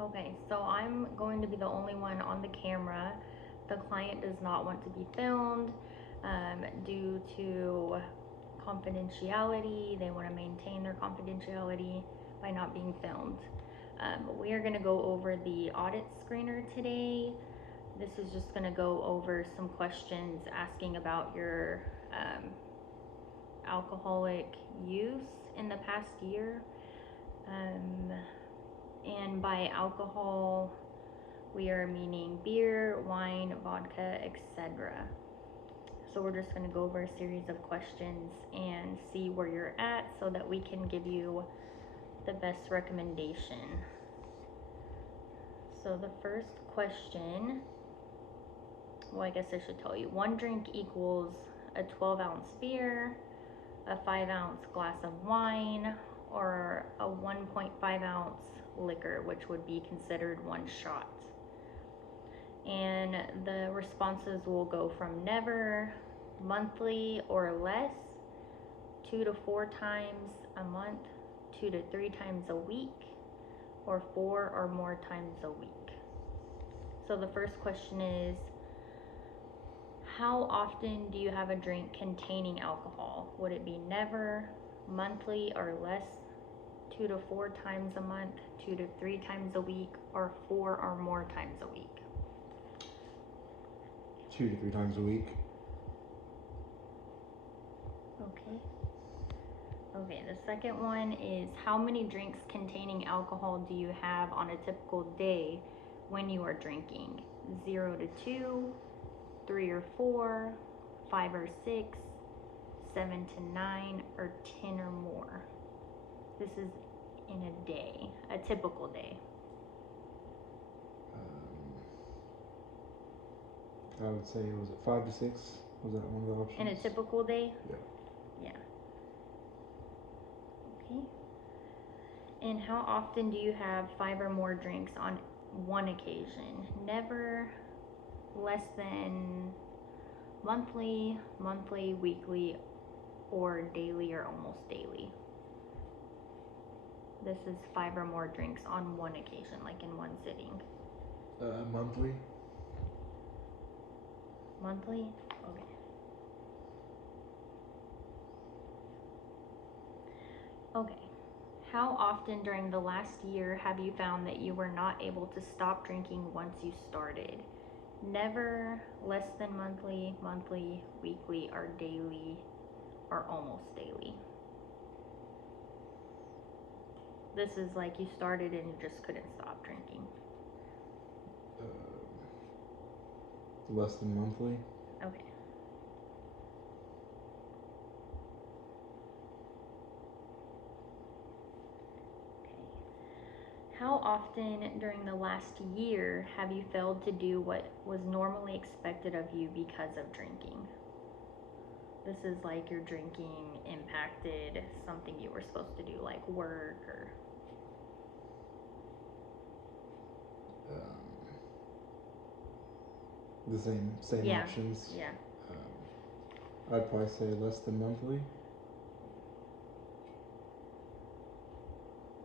Okay, so I'm going to be the only one on the camera. The client does not want to be filmed due to confidentiality. They want to maintain their confidentiality by not being filmed. We are going to go over the audit screener today. This is just going to go over some questions asking about your alcoholic use in the past year. And by alcohol, we are meaning beer, wine, vodka, etc. So we're just going to go over a series of questions and see where you're at so that we can give you the best recommendation. So the first question, well, I guess I should tell you, one drink equals a 12-ounce beer, a 5-ounce glass of wine, or a 1.5-ounce liquor, which would be considered one shot. And the responses will go from never, monthly or less, 2 to 4 times a month, 2 to 3 times a week, or 4 or more times a week. So the first question is, how often do you have a drink containing alcohol? Would it be never, monthly or less, 2 to 4 times a month, 2 to 3 times a week, or 4 or more times a week? 2 to 3 times a week. Okay, the second one is, how many drinks containing alcohol do you have on a typical day when you are drinking? 0 to 2, 3 or 4, 5 or 6, 7 to 9, or 10 or more. This is in a day, a typical day. I would say, was it 5 to 6? Was that one of the options? In a typical day? Yeah. Yeah. Okay. And how often do you have 5 or more drinks on one occasion? Never, less than monthly, weekly, or daily or almost daily. This is 5 or more drinks on one occasion, like in one sitting. Monthly. Monthly? Okay. Okay. How often during the last year have you found that you were not able to stop drinking once you started? Never, less than monthly, weekly, or daily, or almost daily. This is like you started and you just couldn't stop drinking. Less than monthly. Okay. How often during the last year have you failed to do what was normally expected of you because of drinking? This is like your drinking impacted something you were supposed to do, like work or... The same Yeah. options. Yeah. I'd probably say less than monthly.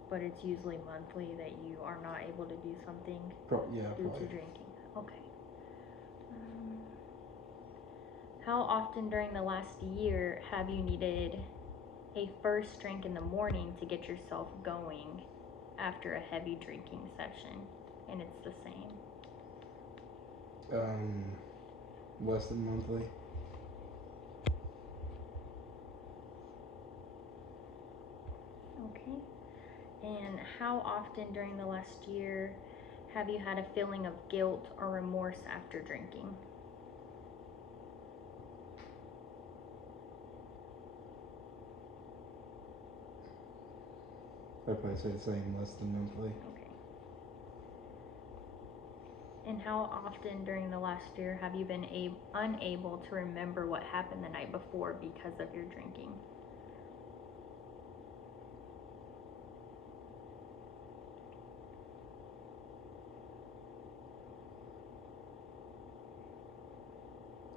But it's usually monthly that you are not able to do something Yeah, due probably. to drinking. Okay. How often during the last year have you needed a first drink in the morning to get yourself going after a heavy drinking session? And it's the same. Less than monthly. Okay. And how often during the last year have you had a feeling of guilt or remorse after drinking? I'd probably say the same, less than monthly. Okay. And how often during the last year have you been unable to remember what happened the night before because of your drinking?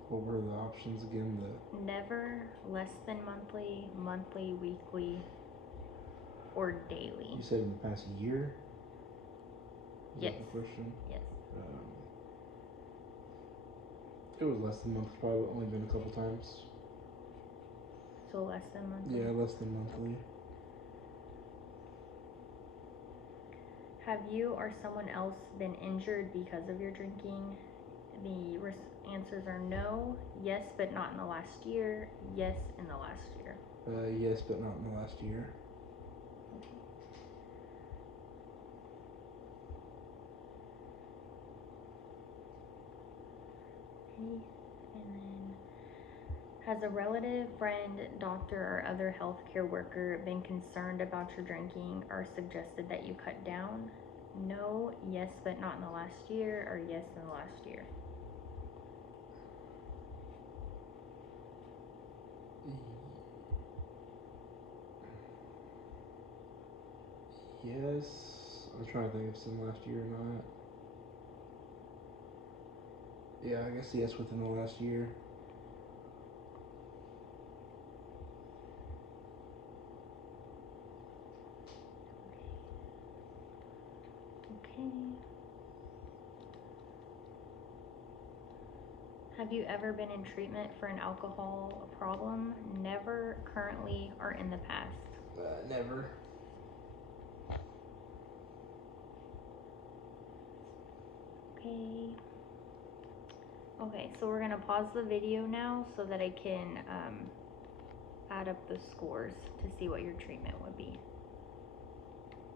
What were the options again? Never, less than monthly, weekly, or daily. You said in the past year? Is Yes. that the question? Yes. It was less than monthly, probably only been a couple times. So less than monthly? Yeah, less than monthly. Have you or someone else been injured because of your drinking? The answers are no, yes, but not in the last year, yes, in the last year. Yes, but not in the last year. Okay, and then has a relative, friend, doctor, or other healthcare worker been concerned about your drinking or suggested that you cut down? No, yes, but not in the last year, or yes, in the last year. Yes. I'm trying to think if it's in the last year or not. Yeah, I guess yes, within the last year. Okay. Have you ever been in treatment for an alcohol problem? Never, currently, or in the past? Never. Okay. Okay, so we're gonna pause the video now so that I can add up the scores to see what your treatment would be.